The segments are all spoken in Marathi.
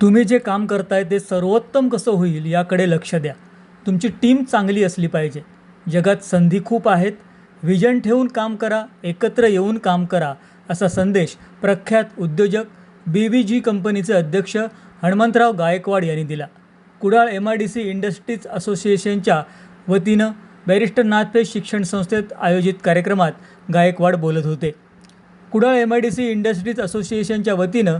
तुम्ही जे काम करताय ते सर्वोत्तम कसं होईल याकडे लक्ष द्या. तुमची टीम चांगली असली पाहिजे. जगात संधी खूप आहेत. विजन ठेवून काम करा एकत्र येऊन काम करा असा संदेश प्रख्यात उद्योजक बी व्ही जी कंपनीचे अध्यक्ष हणमंतराव गायकवाड यांनी दिला. Kudal M I D C industries असोसिएशनच्या वतीनं बॅरिस्टर नाथपे शिक्षण संस्थेत आयोजित कार्यक्रमात गायकवाड बोलत होते. Kudal M I D C industries असोसिएशनच्या वतीनं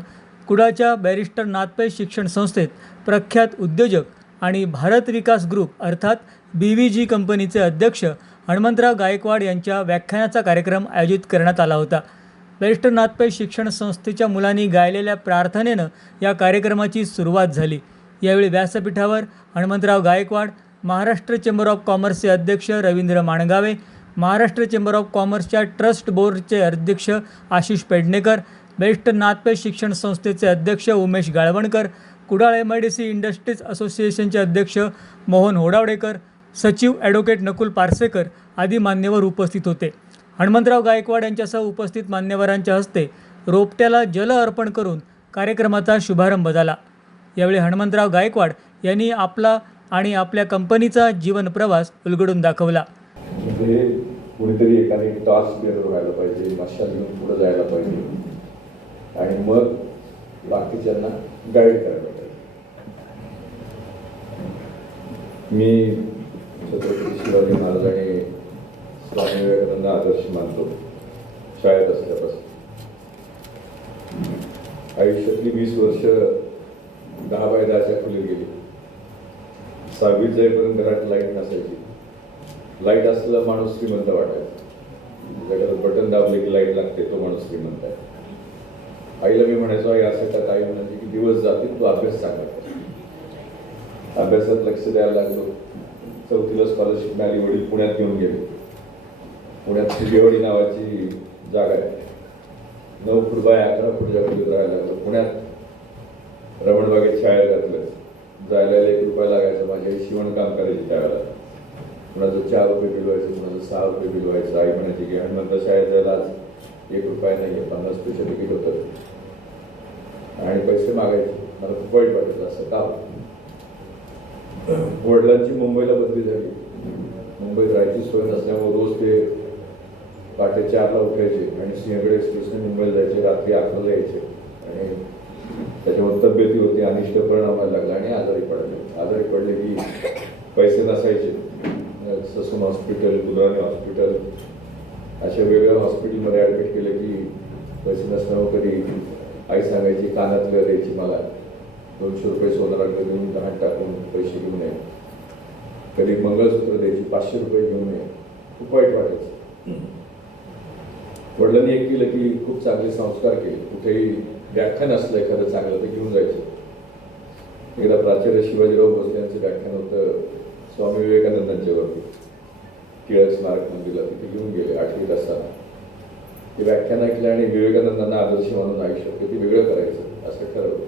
कुडाच्या बॅरिस्टर नाथपै शिक्षण संस्थेत प्रख्यात उद्योजक आणि भारत विकास ग्रुप अर्थात बी व्ही जी कंपनीचे अध्यक्ष हणमंतराव गायकवाड यांच्या व्याख्यानाचा कार्यक्रम आयोजित करण्यात आला होता. बॅरिस्टर नाथपै शिक्षण संस्थेच्या मुलांनी गायलेल्या प्रार्थनेनं या कार्यक्रमाची सुरुवात झाली. यावेळी व्यासपीठावर हणमंतराव गायकवाड महाराष्ट्र चेंबर ऑफ कॉमर्सचे अध्यक्ष रवींद्र माणगावे महाराष्ट्र चेंबर ऑफ कॉमर्सच्या ट्रस्ट बोर्डचे अध्यक्ष आशिष पेडणेकर बेस्ट नाथपै शिक्षण संस्थेचे अध्यक्ष Umesh Galvankar Kudal M I D C industries असोसिएशनचे अध्यक्ष मोहन होडावडेकर सचिव ॲडव्होकेट नकुल पारसेकर आदी मान्यवर उपस्थित होते. हणमंतराव गायकवाड यांच्यासह उपस्थित मान्यवरांच्या हस्ते रोपट्याला जल अर्पण करून कार्यक्रमाचा शुभारंभ झाला. यावेळी हणमंतराव गायकवाड यांनी आपला आणि आपल्या कंपनीचा जीवन प्रवास उलगडून दाखवला. म्हणजे एकाने टॉर्च व्हायला पाहिजे मशाल घेऊन पुढे जायला पाहिजे. आणि मग बाकीच्यांना गाईड करायला पाहिजे मी छत्रपती शिवाजी महाराज आणि स्वामी विवेकानंद आदर्श मानतो. शाळेत असल्यापासून. आयुष्यातली वीस वर्ष दहा बाय दहाच्या खोलीत गेली. सहावीत जाईपर्यंत घरात लाइट नसायची. लाइट असलेला माणूस श्रीमंत वाटायचा. ज्याच्यावर बटन दाबले की लाइट लागते तो माणूस श्रीमंत आहे. आईला मी म्हणायचो आई असं का आई म्हणायची की दिवस जातील तू अभ्यास चांगला अभ्यासात लक्ष द्यायला लागलो. चौथीला स्कॉलरशिप मिळाली वडील पुण्यात घेऊन गेले. पुण्यात सुगेवाडी नावाची जागा आहे. नऊ फूट बाय अकरा फूट जागेत राहायला लागलो. पुण्यात रमणबागेत शाळेत घातलं. जायला एक रुपया लागायचा माझी आई शिवणकाम करायची त्यावेळेला. कुणाचं चार रुपये बिल व्हायचं कुणाचं सहा रुपये बिल व्हायचं. आई म्हणायची की हनुमंत शाळेत जायला आज एक रुपया नाही आहे पन्नास पैसे तिकीट होतं आणि पैसे मागायचे. मला खूप वाईट वाटायचं असं का? वडिलांची मुंबईला बदली झाली. मुंबईत राहायची सोय नसल्यामुळे रोज ते पहाटे चारला उठायचे आणि सिंहगड एक्सप्रेसने मुंबईला जायचे. रात्री अकराला यायचे. आणि त्याच्यावर तब्येती होती. अनिष्ट परिणाम व्हायला लागला आणि आजारी पडले. आजारी पडले की पैसे नसायचे. ससून हॉस्पिटल बुधवानी हॉस्पिटल अशा वेगळ्या हॉस्पिटलमध्ये ॲडमिट केलं की पैसे नसल्यामुळे कधी आई सांगायची कानातलं द्यायची मला. दोनशे रुपये सोनाराकडे देऊन गहाण टाकून पैसे घेऊन नये कधी मंगळसूत्र द्यायची पाचशे रुपये घेऊन ये खूप वाईट वाटायचं. वडिलांनी एक केलं की खूप चांगले संस्कार केले. कुठेही व्याख्यान असलं एखादं चांगलं ते घेऊन जायचं. एकदा प्राचार्य शिवाजीराव भोसले यांचं व्याख्यान होतं स्वामी विवेकानंदांच्यावरती. टिळक स्मारक मंदिरला तिथे घेऊन गेले आठवीत असताना ते व्याख्यान ऐकलं आणि विवेकानंदांना आदर्श म्हणून आयुष्यात किती वेगळं करायचं? असं ठरवलं.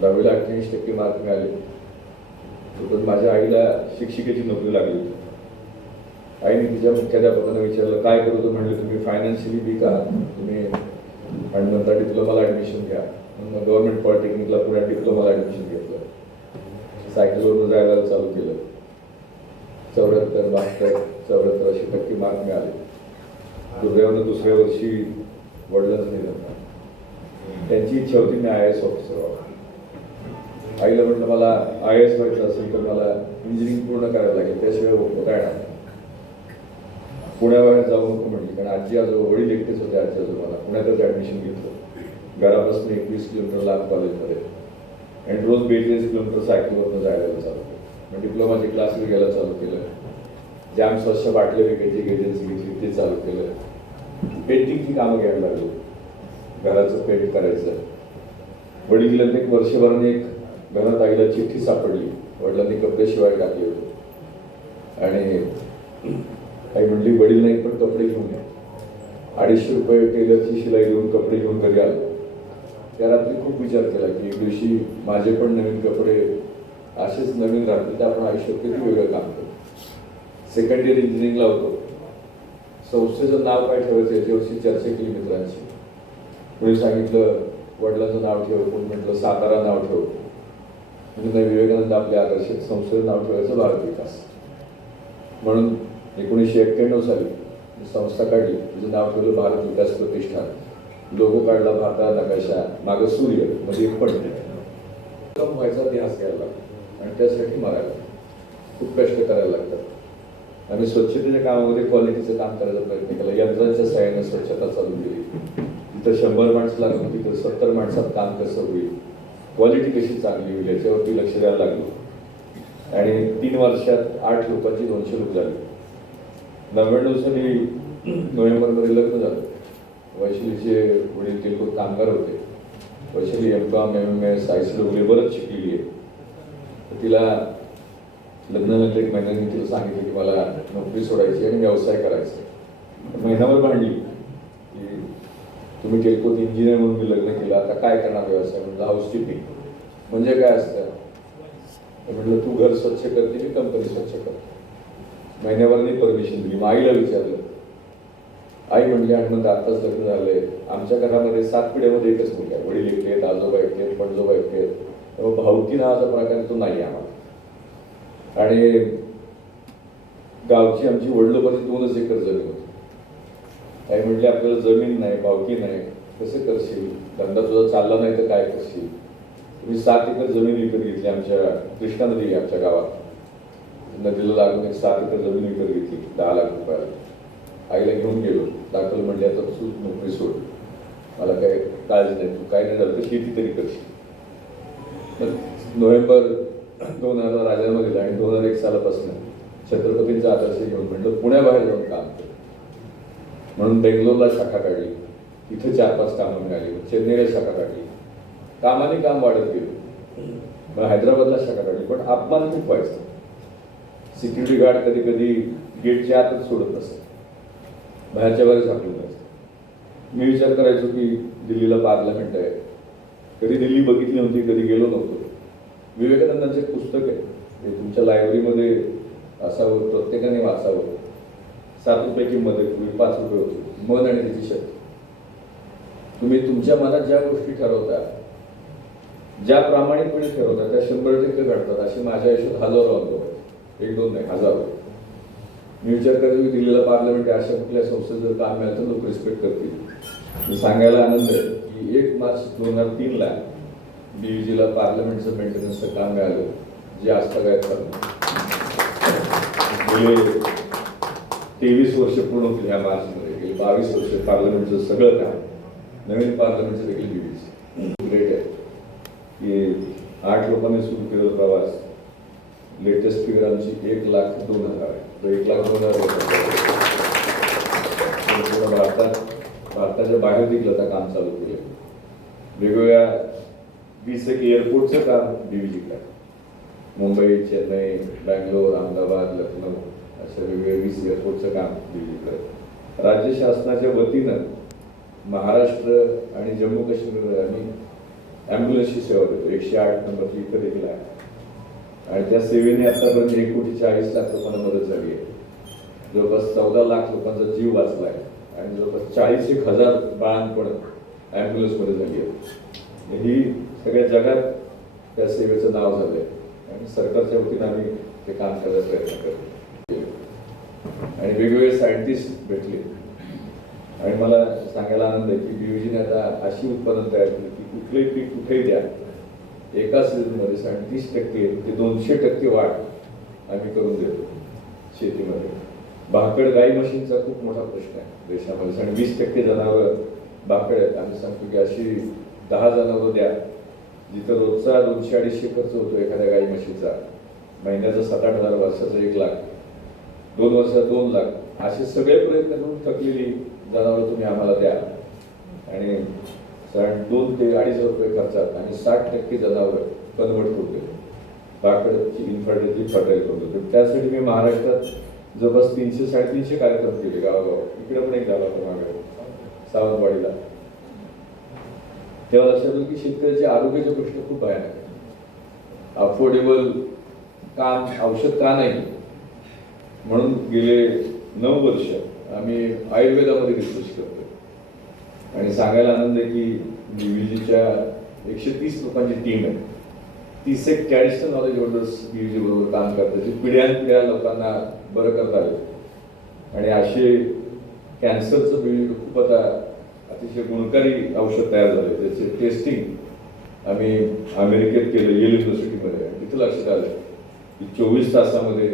दहावीला अठ्ठ्याऐंशी टक्के मार्क मिळाले. पण माझ्या आईला शिक्षिकेची नोकरी लागली होती. आईने तिच्या मुख्याध्यापकांना विचारलं काय करू? तर म्हणले तुम्ही फायनान्शियली बी का? तुम्ही आणि नंतर डिप्लोमाला ॲडमिशन घ्या. मग गव्हर्नमेंट पॉलिटेक्निकला पुण्यात डिप्लोमाला ॲडमिशन घेतलं. सायकलवरून जायला चालू केलं. चौऱ्याहत्तर बहात्तर चौऱ्याहत्तर असे टक्के मार्क मिळाले. दुर्दैवानं दुसऱ्या वर्षी वडिलांच नाही झालं. त्यांची इच्छा होती मी आय एस ऑफिसर व्हावं. आईला म्हटलं मला आय एस व्हायचं असेल तर मला इंजिनिअरिंग पूर्ण करायला लागेल त्याशिवाय होता येणार पुण्याबाहेर जाऊ नको म्हटली कारण आजी आजोबा वडील एकटेच होते आजी आजोबाला. पुण्यातच ॲडमिशन घेतलं. घरापासून एकवीस किलोमीटर लांब कॉलेजमध्ये. आणि रोज बेचाळीस किलोमीटर सायकलवरनं जायला चालू केलं. मग डिप्लोमाचे क्लासेस घ्यायला चालू केलं. जॅम स्वच्छ बाटले विकायची एजन्सी घेतली ते चालू केलं. पेंटिंगची कामं घ्यायला लागलो. घराचं पेंट करायचं. वडिलांनी एक वर्षभराने एक घरात आईला चिठ्ठी सापडली. वडिलांनी कपडे शिवाय टाकले होते. आणि आई म्हणली वडील नाही पण कपडे घेऊन ये. अडीचशे रुपये टेलरची शिलाई घेऊन कपडे घेऊन घरी आलो. त्या रात्री खूप विचार केला की एक दिवशी माझे पण नवीन कपडे असेच नवीन राहतील तर आपण आयुष्यात किती वेगळं काम करू? सेकंड इयर इंजिनिअरिंगला होतो. संस्थेचं नाव काय ठेवायचं याच्याविषयी चर्चा केली मित्रांची. कोणी सांगितलं वडिलांचं नाव ठेव कोण म्हटलं सातारा नाव ठेव. म्हणजे विवेकानंद आपल्या आदर्शित संस्थेचं नाव ठेवायचं भारत विकास. म्हणून एकोणीसशे एक्क्याण्णव साली संस्था काढली. तिचं नाव ठेवलं भारत विकास प्रतिष्ठान. लोगो काढला भारताला नकाशा. मागं सूर्य म्हणजे एक पण व्हायचा इतिहास घ्यायला लागतो. आणि त्यासाठी मारायला लागतं. खूप कष्ट करायला लागतात. आम्ही स्वच्छतेच्या कामामध्ये क्वालिटीचं काम करायचा प्रयत्न केला. यंत्रांच्या सहाय्याने स्वच्छता चालू केली. तिथं शंभर माणसं लागलो तिथं सत्तर माणसात काम कसं होईल? क्वालिटी कशी चांगली होईल याच्यावरती लक्ष द्यायला लागलो. आणि तीन वर्षात आठ लोकांची दोनशे लोक झाली. नव्याण्णव साली नोव्हेंबरमध्ये लग्न झालं. वैशालीचे वडील लोक कामगार होते. Vaishali M com M M S I C W बरंच शिकलेली आहे. तर तिला लग्नानंतर एक महिन्याने तिला सांगितलं की मला नोकरी सोडायची आणि व्यवसाय करायचा आहे. महिनाभर भांडली. की तुम्ही टेल्कोत इंजिनियर म्हणून मी लग्न केलं आता काय करणार व्यवसाय? म्हणजे हाऊसकीपिंग म्हणजे काय असतं? म्हटलं तू घर स्वच्छ करते मी कंपनी स्वच्छ कर महिन्याभराने परमिशन दिली. मग आईला विचारलं. आई म्हणली आणि म्हणतात आत्ताच लग्न झालंय. आमच्या घरामध्ये सात पिढ्यामध्ये एकच मुलगा आहे. वडील एकटे आहेत आजोबा एकटे आहेत पणजोबा एकटे आहेत. त्यामुळे भावकी नावाचा प्रकार तो नाही आम्हाला. आणि गावची आमची वडिलोपाची दोनच एकर जमीन होती. काही म्हणले आपल्याला जमीन नाही बावकी नाही कसं करशील? धंदा तुझा चालला नाही तर काय करशील? तुम्ही सात एकर जमीन विकत घेतली आमच्या कृष्णा नदी आहे आमच्या गावात. नदीला लागून एक सात एकर जमीन विकत घेतली दहा लाख रुपयाला. आईला घेऊन गेलो. दाखल म्हणले आता तू नोकरी सोड. मला काय काळजी नाही तू काय नाही झालं तर शेती तरी करशील. नोव्हेंबर दोन हजार राजीनामा दिला आणि दोन हजार एक सालापासून छत्रपतींचा आदर्श घेऊन म्हटलं पुण्याबाहेर जाऊन काम केलं म्हणून बेंगलोरला शाखा काढली. इथं चार पाच कामं मिळाली. चेन्नईला शाखा काढली. कामाने काम वाढत गेलो. मग हैदराबादला शाखा काढली. पण अपमान खूप व्हायचं. सिक्युरिटी गार्ड कधी कधी गेटच्या आतच सोडत असत बाहेरच्या बाहेर झाकून नसतं मी विचार करायचो की दिल्लीला पार्लमेंट आहे. कधी दिल्ली बघितली नव्हती कधी गेलो नव्हतो. विवेकानंदांचे पुस्तक आहे. ते तुमच्या लायब्ररीमध्ये असावं प्रत्येकाने वाचावं. सात रुपये किंमत आहे पूर्वी पाच रुपये होते मन आणि त्याची शक्ती. तुम्ही तुमच्या मनात ज्या गोष्टी ठरवता ज्या प्रामाणिकपणे ठरवता त्या शंभर टक्के घडतात. असे माझ्या आयुष्यात हजारो अनुभव आहेत. एक दोन नाही हजारो. मी विचार करतो की दिल्लीला पार्लमेंट आहे, अशा कुठल्या संस्थेत जर काम मिळालं तर लोक रिस्पेक्ट करतील. सांगायला आनंद आहे की एक मार्च दोन हजार तीनला बीजीला पार्लमेंटचं मेंटेनन्सचं काम मिळालं. जे आजतागायत करणं गेले तेवीस वर्ष पूर्ण होतील ह्या मार्चमध्ये. गेले बावीस वर्ष पार्लमेंटचं सगळं काम. नवीन पार्लमेंटचं देखील बीबीसी ग्रेट आहे. की आठ लोकांनी सुरू केलेला प्रवास. लेटेस्ट फिगर आमची एक लाख दोन हजार आहे. तो एक लाख दोन हजार भारतात भारताच्या बाहेर देखील आता काम चालू केले वेगवेगळ्या वीस एक एअरपोर्टचं काम बीबीजीकडे आहे. मुंबई चेन्नई बँगलोर अहमदाबाद लखनौ अशा वेगवेगळ्या वीस एअरपोर्टचं काम बीबीजीकडे राज्य शासनाच्या वतीनं महाराष्ट्र आणि जम्मू काश्मीर आम्ही ॲम्ब्युलन्सची सेवा देतो. एकशे आठ नंबरची इथं देखील आहे. आणि त्या सेवेने आतापर्यंत एक कोटी चाळीस लाख लोकांना मदत झाली आहे. जवळपास चौदा लाख लोकांचा जीव वाचला आहे. आणि जवळपास चाळीस एक हजार बाळांपण ॲम्ब्युलन्समध्ये झाली आहे ही सगळ्या जगात त्या सेवेचं नाव झालं आहे आणि सरकारच्या वतीनं आम्ही ते काम करायचा प्रयत्न करतो आणि वेगवेगळे सायंटिस्ट भेटले. आणि मला सांगायला आनंद आहे की बीओजीने आता अशी उत्पादन तयार केली की कुठलंही पीक कुठेही द्या एका सीझनमध्ये साडेतीस टक्के ते दोनशे टक्के वाढ आम्ही करून देतो शेतीमध्ये. भाकड गाई म्हशींचा खूप मोठा प्रश्न आहे देशामध्ये. आणि वीस टक्के जनावर भाकड आहेत. आम्ही सांगतो की अशी दहा जनावर द्या जिथं रोजचा दोनशे अडीचशे खर्च होतो एखाद्या गाई म्हशीचा. महिन्याचा सात आठ हजार वर्षाचा एक लाख. दोन वर्षात दोन लाख. असे सगळे प्रयत्न करून थकलेली जनावरं तुम्ही आम्हाला द्या. आणि साधारण दोन ते अडीच हजार रुपये खर्चात आणि साठ टक्के जनावरं कन्वर्ट होते. बाकडची इन्फर्टिलिटी फर्टाईल करून होते त्यासाठी मी महाराष्ट्रात जवळपास तीनशे साडेतीनशे कार्यक्रम केले गावागाव इकडे पण एक झाला होता मागे. सावंतवाडीला. तेव्हा लक्षात येईल की शेतकऱ्याचे आरोग्याचे प्रश्न खूप भयानक आहेत. अफोर्डेबल काम औषध का नाही? म्हणून गेले नऊ वर्ष आम्ही आयुर्वेदामध्ये रिसर्च करतो आणि सांगायला आनंद आहे की बीव्हीजीच्या एकशे तीस लोकांची टीम आहे. तीस एक ट्रॅडिशनल नॉलेज होल्डर्स बीव्हीजी बरोबर काम करतात. जी पिढ्यानपिढ्या लोकांना बरं करता आले आणि असे कॅन्सरचं बीव्हीजी खूप आता अतिशय गुणकारी औषध तयार झाले त्याचे टेस्टिंग आम्ही अमेरिकेत केलं येल युनिव्हर्सिटीमध्ये तिथं लक्षात आलं की चोवीस तासामध्ये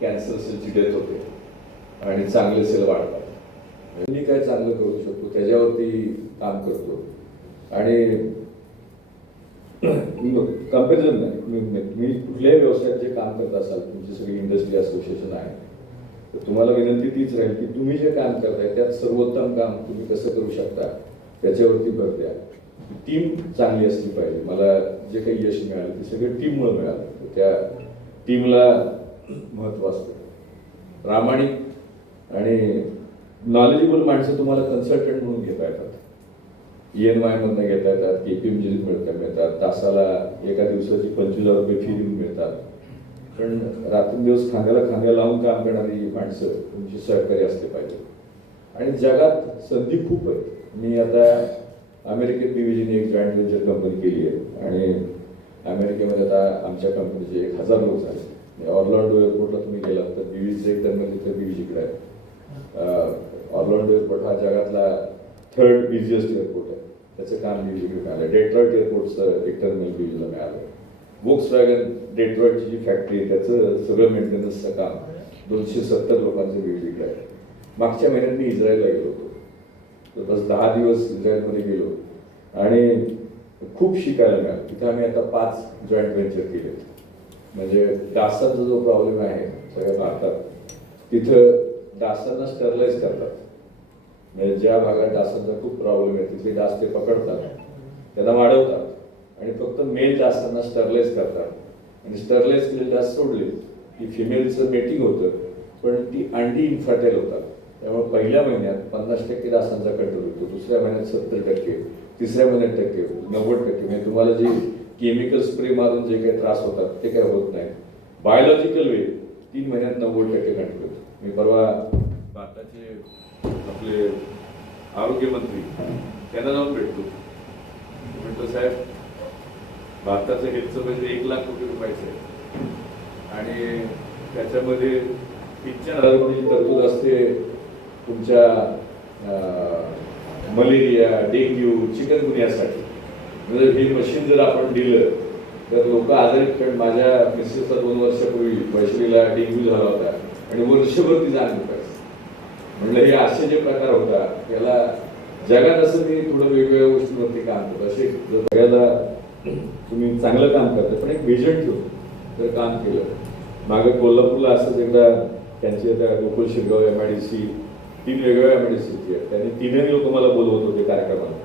कॅन्सर सेलची डेथ होते आणि चांगले सेल वाढतात. मी काय चांगलं करू शकतो? त्याच्यावरती काम करतो. आणि कंपॅरिझन नाही. मी कुठल्याही व्यवसायात जे काम करत असाल तुमची सगळी इंडस्ट्री असोसिएशन आहे. तर तुम्हाला विनंती तीच राहील की तुम्ही जे काम करताय त्यात सर्वोत्तम काम तुम्ही कसं करू शकता त्याच्यावरती भर द्या. टीम चांगली असली पाहिजे. मला जे काही यश मिळालं ते सगळं टीममुळे मिळालं. तर त्या टीमला महत्त्व असतं. प्रामाणिक आणि नॉलेजेबल माणसं तुम्हाला कन्सल्टंट म्हणून घेता येतात. ई एन वायमधनं घेता येतात के पी एम जीत मिळता मिळतात तासाला एका दिवसाची पंचवीस हजार रुपये फी देऊन मिळतात. पण रात्रंदिवस खांद्याला खांद्या लावून काम करणारी माणसं तुमची सहकारी असले पाहिजे. आणि जगात संधी खूप आहे. मी आता अमेरिकेत बीव्हीजीने एक जॉईंट व्हेंचर कंपनी केली आहे. आणि अमेरिकेमध्ये आता आमच्या कंपनीचे एक हजार लोक झाले. ऑर्लँडो एअरपोर्टला तुम्ही गेलात तर बीव्हीचं एक त्यांना म्हणजे तिथे बीव्हीजीकडे आहे. ऑर्लँडो एअरपोर्ट हा जगातला थर्ड बिझिएस्ट एअरपोर्ट आहे. त्याचं काम बीव्हीजीकडे मिळालं डेट्रॉइट एअरपोर्टचं एक टर्मिनल बीव्हीजीला मिळालं वोक्स वॅगन डेट्रॉइटची जी फॅक्टरी आहे त्याचं सगळं मेंटेनन्सचं काम. दोनशे सत्तर लोकांचं बीव्हीजीकडे आहे. मागच्या महिन्यात मी इस्रायलला गेलो होतो. तर बस दहा दिवस इस्रायलमध्ये गेलो. आणि खूप शिकायला मिळालं. तिथं आम्ही आता पाच जॉईंट व्हेंचर केले. म्हणजे डासांचा जो प्रॉब्लेम आहे सगळ्या भारतात तिथं डासांना स्टरलाइज करतात. म्हणजे ज्या भागात डासांचा खूप प्रॉब्लेम आहे तिथे डास ते पकडतात. त्यांना वाढवतात. आणि फक्त मेल असताना स्टरलाइज करतात. आणि स्टरलाइज केलेले डास सोडले की फिमेलचं मेटिंग होतं पण ती अंडी इन्फर्टाईल होतात. त्यामुळे पहिल्या महिन्यात पन्नास टक्के डासांचा कंट्रोल होतो दुसऱ्या महिन्यात सत्तर टक्के तिसऱ्या महिन्यात टक्के नव्वद टक्के. म्हणजे तुम्हाला जे केमिकल स्प्रे मारून जे काही त्रास होतात ते काय होत नाही. बायोलॉजिकल वे तीन महिन्यात नव्वद टक्के कंट्रोल होतो. मी परवा भारताचे आपले आरोग्यमंत्री त्यांना जाऊन भेटतो म्हटलं साहेब भारताचं हेल्थचं म्हणजे एक लाख कोटी रुपयाचं आहे. आणि त्याच्यामध्ये तीन चार हजार कोटीची तरतूद असते. तुमच्या मलेरिया डेंग्यू चिकनगुन्यासाठी. म्हणजे हे मशीन जर आपण दिलं तर लोक आजारी कारण माझ्या मिसेसला दोन वर्षापूर्वी वैशालीला डेंग्यू झाला होता आणि वर्षभर ती जाण पाहिजे म्हणलं हे असे जे प्रकार होता. याला जगात असं मी थोडं वेगवेगळ्या गोष्टींवरती काम करतो असे. जर तुम्ही चांगलं काम करता पण एक विजन ठेवून तर काम केलं. मागं कोल्हापूरला असंच एकदा त्यांची आता Gokul Shirgaon M I D C तीन वेगवेगळ्या एम आय डी सीची आहेत त्यांनी तीनही लोक मला बोलवत होते कार्यक्रमाला.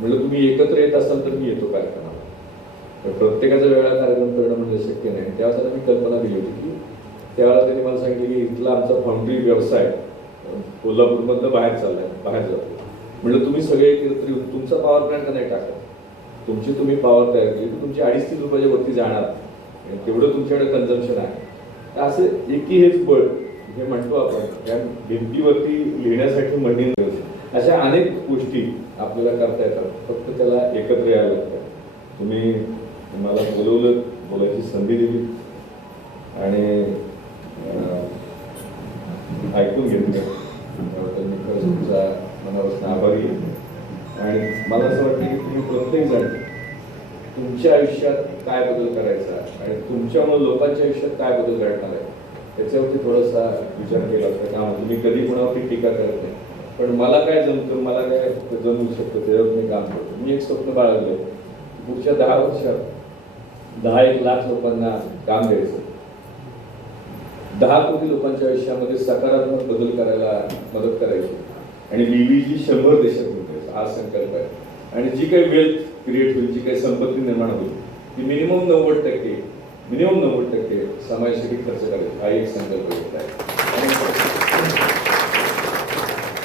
म्हणलं तुम्ही एकत्र येत असाल तर मी येतो कार्यक्रमाला. तर प्रत्येकाचा वेगळा कार्यक्रम करणं म्हणजे शक्य नाही. तेव्हा त्यांना मी कल्पना दिली होती की त्यावेळेला त्यांनी मला सांगितलं की इथला आमचा फाउंड्री व्यवसाय कोल्हापूरमधनं बाहेर चाललाय बाहेर जातो. म्हणलं तुम्ही सगळे एकत्र येऊन तुमचा पॉवर प्लॅन का नाही टाकत. तुमची तुम्ही पॉवर तयार केली तर तुमची अडीच तीन रुपयाच्या वरती जाणार. तेवढं तुमच्याकडे कन्झम्पन आहे. तर असं एकी हेच बळ हे म्हणतो आपण या भिंतीवरती लिहिण्यासाठी मंडी अशा अनेक गोष्टी आपल्याला करता येतात. फक्त त्याला एकत्र यावं लागतं. तुम्ही मला बोलवलं बोलायची संधी दिली. आणि ऐकून घेतलं. त्याबद्दल मी खरंच तुमचा मनापासून आभारी आहे. मला असं वाटतं की तुम्ही प्रत्येक जण तुमच्या आयुष्यात काय बदल करायचा आणि तुमच्यामुळे लोकांच्या आयुष्यात काय बदल घडणार आहे त्याच्यावरती थोडासा विचार केला होता. का म्हणजे तुम्ही कधी कोणावरती टीका करत नाही. पण मला काय जमतं मला काय जमू शकतं त्याच्यावर मी काम करतो. मी एक स्वप्न बाळगलं. पुढच्या दहा वर्षात दहा एक लाख लोकांना काम द्यायचं. दहा कोटी लोकांच्या आयुष्यामध्ये सकारात्मक बदल करायला मदत करायची. आणि बीबीजी शंभर देशात होते हा संकल्प आहे. आणि जी काही वेल्थ क्रिएट होईल जी काही संपत्ती निर्माण होईल ती मिनिमम नव्वद टक्के मिनिमम नव्वद टक्के समाजासाठी खर्च करेल. हा एक संकल्प घेत आहे.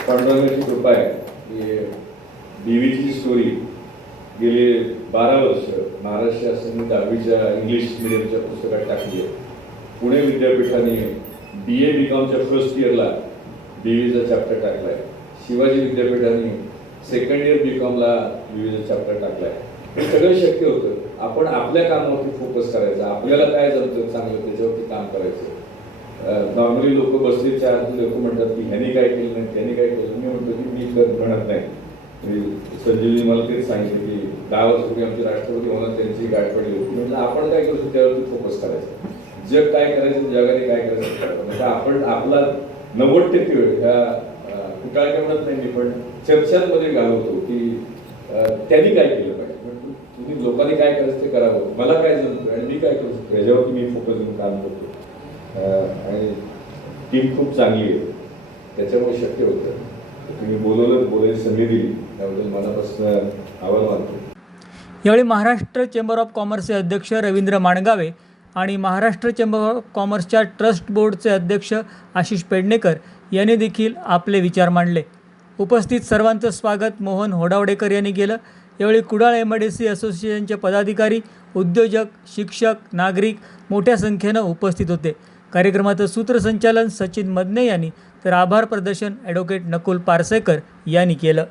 पांडुरंगाची कृपा आहे की बीव्हीची स्टोरी गेले बारा वर्ष महाराष्ट्र शासनाने दहावीच्या इंग्लिश मिडियमच्या पुस्तकात टाकली आहे. पुणे विद्यापीठाने बी ए बी कॉमच्या फर्स्ट इयरला बीव्हीचा चॅप्टर टाकला आहे. शिवाजी विद्यापीठाने सेकंड इयर बी कॉमला विविध चॅप्टर टाकलाय. हे सगळं शक्य होतं. आपण आपल्या कामावरती फोकस करायचा. आपल्याला काय जमतं चांगलं त्याच्यावरती काम करायचं. नॉर्मली लोक बसले चार लोक म्हणतात की ह्याने काय केलं नाही त्यांनी काय केलं मी म्हणतो की मी कर म्हणत नाही. म्हणजे संजीवनी मला तेच सांगितलं की दहा वर्षापूर्वी आमचे राष्ट्रपती होणार त्यांची गाठ पडली होती म्हणजे आपण काय करतो त्यावरती फोकस करायचं. जग काय करायचं? जगाने काय करायचं? म्हणजे आपण आपला नव्वद टक्के वेळ ह्या अं, कुटाळ्या म्हणत नाही मी पण चर्चांमध्ये घालवतो की त्यांनी काय केलं पाहिजे? म्हणजे तुम्ही लोकांनी काय करायचं ते करावं. मला काय जमतं आणि मी काय करू शकतो? याच्यावरती मी फोकस घेऊन काम करतो. आणि टीम खूप चांगली आहे. त्याच्यामुळे शक्य होतं. तुम्ही बोलवलं बोलायची संधी दिली. त्याबद्दल मनापासून आभार मानतो. यावेळी महाराष्ट्र चेंबर ऑफ कॉमर्सचे अध्यक्ष रवींद्र माणगावे आणि महाराष्ट्र चेंबर ऑफ कॉमर्सच्या ट्रस्ट बोर्डचे अध्यक्ष आशिष पेडणेकर यांनी देखील आपले विचार मांडले. उपस्थित सर्वांचं स्वागत. मोहन होडावडेकर यांनी केलं. यावेळी Kudal M I D C असोसिएशनचे पदाधिकारी उद्योजक शिक्षक नागरिक मोठ्या संख्येनं उपस्थित होते. कार्यक्रमाचं सूत्रसंचालन सचिन मदने यांनी. तर आभार प्रदर्शन ॲडव्होकेट नकुल पारसेकर यांनी केलं.